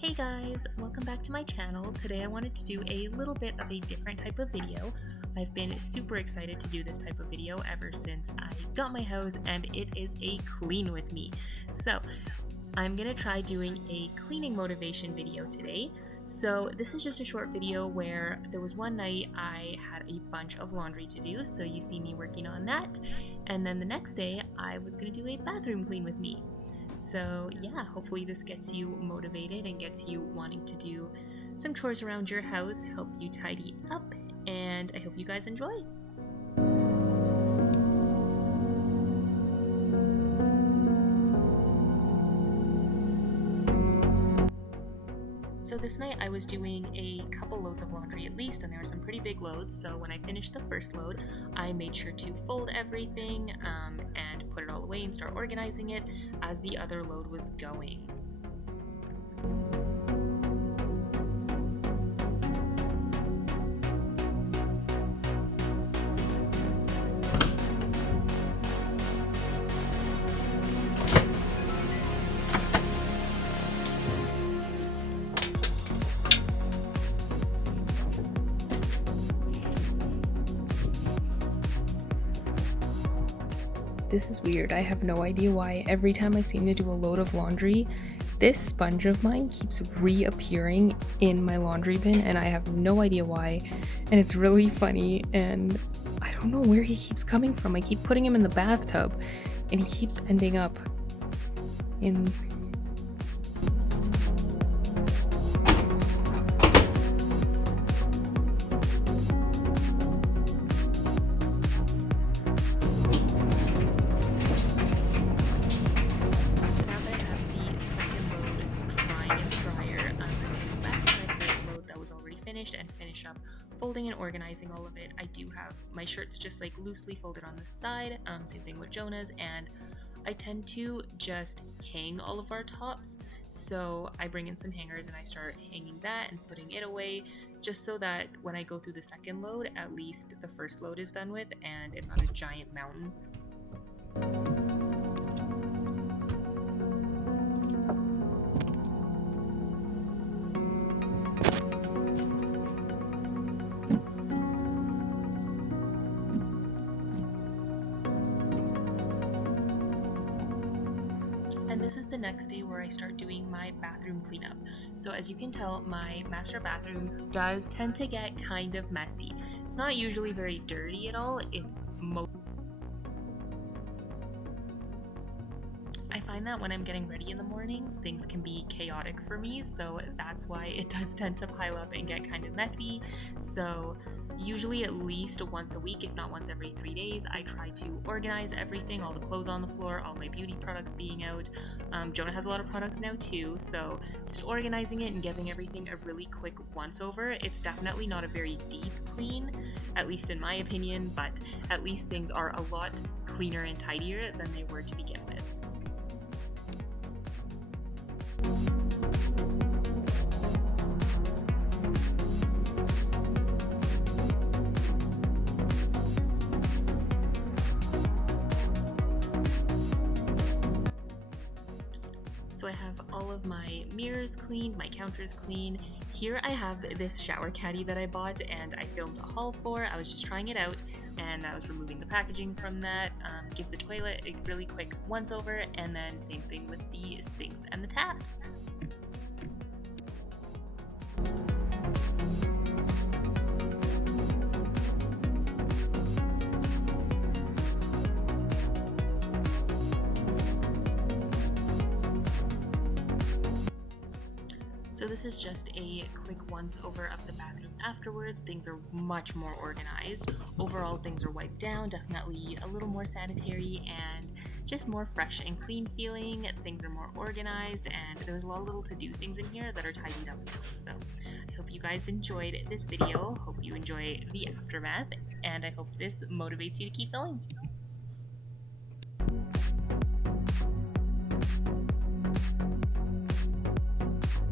Hey guys, welcome back to my channel. Today I wanted to do a little bit of a different type of video. I've been super excited to do this type of video ever since I got my house, and it is a clean with me. So I'm gonna try doing a cleaning motivation video today. So this is just a short video where there was one night I had a bunch of laundry to do, so you see me working on that, and then the next day I was gonna do a bathroom clean with me. So yeah, hopefully this gets you motivated and gets you wanting to do some chores around your house, help you tidy up, and I hope you guys enjoy. So this night I was doing a couple loads of laundry at least, and there were some pretty big loads. So when I finished the first load, I made sure to fold everything and put it all away and start organizing it as the other load was going. This is weird. I have no idea why every time I seem to do a load of laundry, this sponge of mine keeps reappearing in my laundry bin, and I have no idea why, and it's really funny, and I don't know where he keeps coming from. I keep putting him in the bathtub, and he keeps ending up in... and finish up folding and organizing all of it. I do have my shirts just like loosely folded on the side, same thing with Jonah's, and I tend to just hang all of our tops. So I bring in some hangers and I start hanging that and putting it away, just so that when I go through the second load, at least the first load is done with and it's not a giant mountain. And this is the next day where I start doing my bathroom cleanup. So as you can tell, my master bathroom does tend to get kind of messy. It's not usually very dirty at all. I find that when I'm getting ready in the mornings, things can be chaotic for me, so that's why it does tend to pile up and get kind of messy. So usually at least once a week, if not once every 3 days, I try to organize everything, all the clothes on the floor, all my beauty products being out. Jonah has a lot of products now too, so just organizing it and giving everything a really quick once over. It's definitely not a very deep clean, at least in my opinion, but at least things are a lot cleaner and tidier than they were to begin with. So I have all of my mirrors cleaned, my counters clean. Here I have this shower caddy that I bought and I filmed a haul for. I was just trying it out and I was removing the packaging from that, give the toilet a really quick once over, and then same thing with the sinks and the taps. So this is just a quick once over of the bathroom afterwards. Things are much more organized. Overall, things are wiped down, definitely a little more sanitary and just more fresh and clean feeling. Things are more organized, and there's a lot of little to-do things in here that are tidied up now. So I hope you guys enjoyed this video. Hope you enjoy the aftermath, and I hope this motivates you to keep going.